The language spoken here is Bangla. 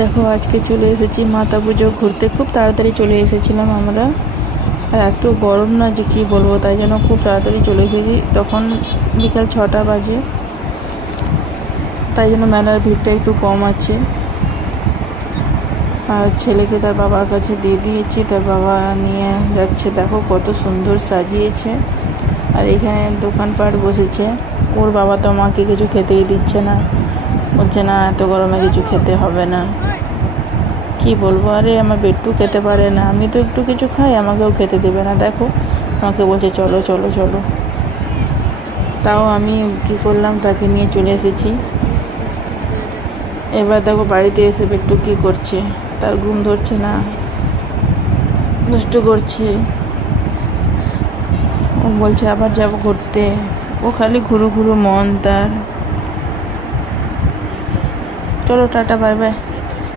দেখো আজকে চলে এসেছি মাতা পুজো ঘুরতে। খুব তাড়াতাড়ি চলে এসেছিলাম আমরা। আর এত গরম না যে কী বলবো, তাই জন্য খুব তাড়াতাড়ি চলে এসেছি। তখন বিকাল 6টা বাজে, তাই জন্য মেলার ভিড়টা একটু কম আছে। আর ছেলেকে তার বাবার কাছে দিয়ে দিয়েছি, তার বাবা নিয়ে যাচ্ছে। দেখো কত সুন্দর সাজিয়েছে। আর এখানে দোকানপাট বসেছে। ওর বাবা তো আমাকে কিছু খেতেই দিচ্ছে না, বলছে না এত গরমে কিছু খেতে হবে না। কি বলবো, আরে আমার বেট্টু খেতে পারে না, আমি তো একটু কিছু খাই, আমাকেও খেতে দেবে না। দেখো আমাকে বলছে চলো চলো চলো। তাও আমি কী করলাম, তাকে নিয়ে চলে এসেছি। এবার দেখো বাড়িতে এসে বেট্টু কী করছে, তার ঘুম ধরছে না, দুষ্টু করছে। ও বলছে আবার যাবো ঘুরতে। ও খালি ঘুরু ঘুরু মন তার। চলো টাটা, বাই বাই।